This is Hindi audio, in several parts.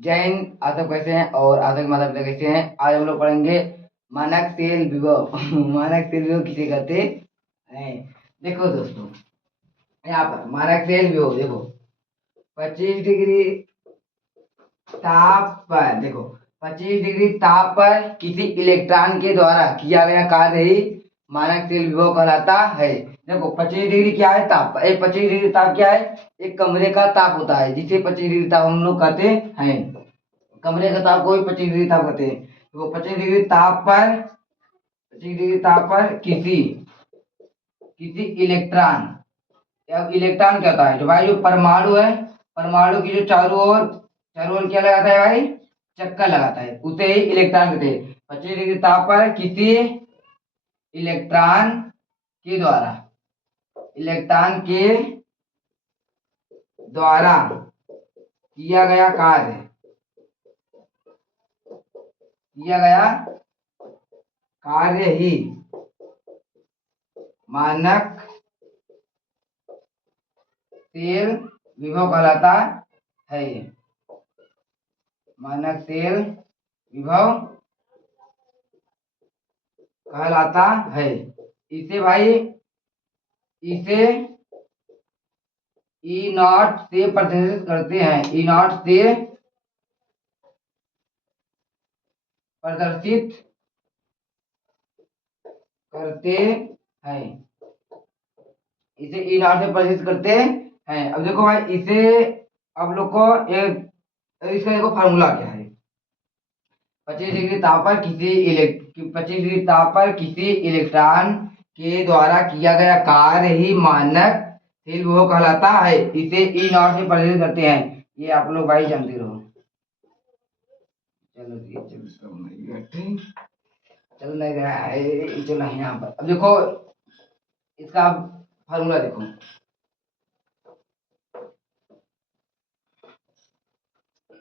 जैन आप सब कैसे हैं और आप सबके माता पिता कैसे हैं। आज हम लोग पढ़ेंगे मानक सेल विभव। मानक सेल विभव किसे कहते हैं। देखो दोस्तों, यहाँ पर मानक सेल विभव देखो 25 डिग्री ताप पर, देखो 25 डिग्री ताप पर किसी इलेक्ट्रॉन के द्वारा किया गया कार्य ही मानक सेल विभव कहलाता है। देखो 25 डिग्री क्या है, ताप। 25 डिग्री ताप क्या है, एक कमरे का ताप होता है जिसे 25 डिग्री ताप हम लोग कहते हैं। कमरे का ताप को भी 25 डिग्री ताप कहते हैं। तो 25 डिग्री ताप पर किसी किसी इलेक्ट्रॉन, अब इलेक्ट्रॉन क्या होता है, जो भाई जो परमाणु है, परमाणु की जो चारों ओर क्या लगाता है भाई, चक्कर लगाता है, उसे ही इलेक्ट्रॉन कहते हैं। 25 डिग्री ताप पर किसी इलेक्ट्रॉन के द्वारा किया गया कार्य ही मानक सेल विभव कहलाता है। मानक सेल विभव कहलाता है। इसे ई नॉट से प्रदर्शित करते हैं। ई नॉट से प्रदर्शित करते हैं। इसे ई नॉट से प्रदर्शित करते हैं। अब देखो भाई, इसे अब लोग को एक इसका देखो फार्मूला क्या है। 25 डिग्री ताप पर किसी इलेक्ट्रॉन के द्वारा किया गया कार्य ही मानक सेल विभव कहलाता है। इसे ई नॉट से प्रदर्शित करते हैं। ये आप लोग भाई जानते रहो। चलो चल नहीं रहा है, चलो यहाँ पर अब देखो इसका फार्मूला देखो।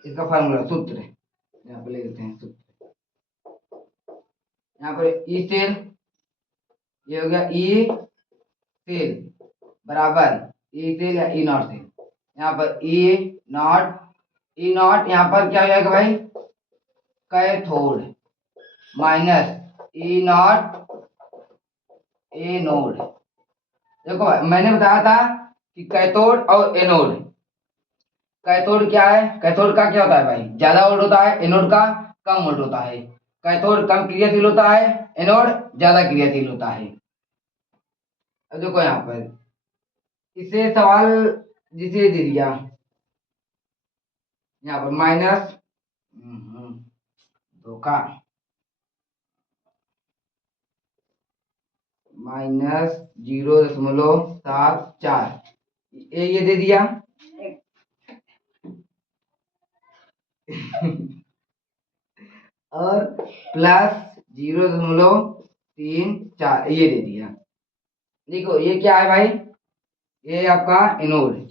इसका फार्मूला सूत्र यहाँ पे ले लेते हैं। सूत्र यहाँ पर ई सेल, ये हो गया ई सेल बराबर ई सेल या ई नॉट सेल। यहाँ पर ई नॉट यहाँ पर क्या हो जाएगा भाई, cathode minus E not anode. देखो भाई, मैंने बताया था कि कैथोड और एनोड। कैथोड क्या है, कैथोड का क्या होता है भाई, ज्यादा वोल्ट होता है, एनोड का कम वोल्ट होता है। कैथोड कम क्रियाशील होता है, एनोड ज्यादा क्रियाशील होता है। अब देखो यहाँ पर इसे सवाल जिसे दे दिया, यहाँ पर माइनस धोखा -0.74 ये दे दिया। और +0.34 ये दे दिया। देखो ये क्या है भाई, ये आपका एनोड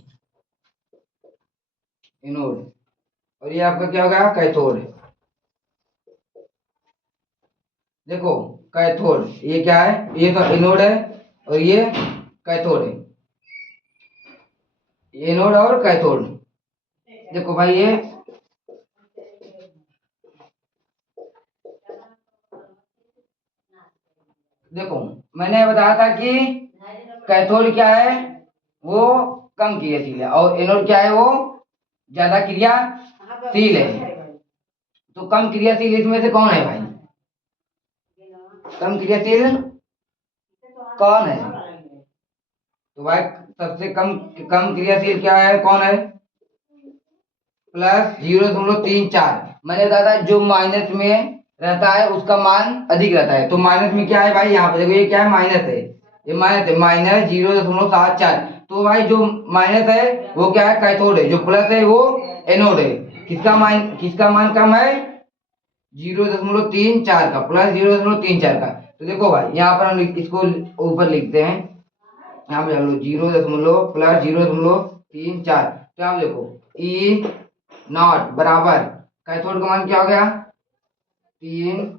और ये आपका क्या होगा, कैथोड। देखो कैथोड ये क्या है, ये तो एनोड है और ये कैथोड है। एनोड और कैथोड, देखो भाई ये देखो मैंने बताया था कि कैथोड क्या है, वो कम क्रियाशील है और एनोड क्या है, वो ज्यादा क्रियाशील है। तो कम क्रियाशील इसमें से कौन है भाई, कम क्रियाशील कौन है, तो भाई सबसे कम कम क्रियाशील क्या है, कौन है, +0.34। मैंने बताया था जो माइनस में रहता है उसका मान अधिक रहता है। तो माइनस में क्या है भाई, यहाँ पे देखो ये क्या है, माइनस है, ये माइनस है, -0.74। तो भाई जो माइनस है वो क्या है, कैथोड है, जो प्लस है वो एनोड है। किसका मान कम है, 0.34 का, +0.34 का। तो देखो भाई यहाँ पर हम इसको ऊपर लिखते हैं, यहाँ पे हम लोग 0.+0.34। तो यहाँ देखो ई नॉट बराबर कैथोड का मान क्या हो गया, 3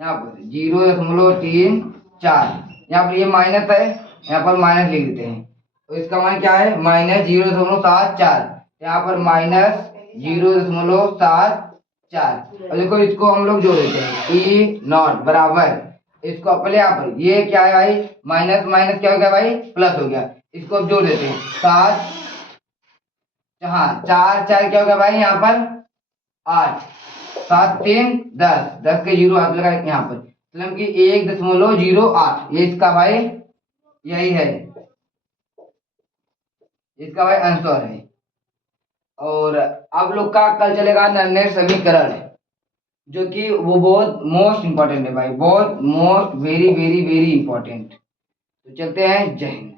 यहाँ पर 0.34। यहाँ पर ये माइनस है, यहाँ पर माइनस लिख देते हैं। तो इसका मान क्या है, -0.74। यहाँ पर -0.74। और देखो इसको हम लोग जोड़ देते हैं, ई नॉट बराबर, इसको अपने यहाँ पर ये क्या है भाई, माइनस माइनस क्या हो गया भाई, प्लस हो गया। इसको अब जोड़ देते हैं, 7, हाँ 4 4 क्या हो गया भाई यहाँ पर 8, 7 3 10, 10 के 0 हाथ लगा यहाँ पर, मतलब कि 1.08, ये इसका भाई यही है, इसका भाई आंसर है। और आप लोग का कल चलेगा निर्णय समीकरण, जो कि वो बहुत मोस्ट इंपॉर्टेंट है भाई, बहुत most very very very important. तो चलते हैं, जय हिंद।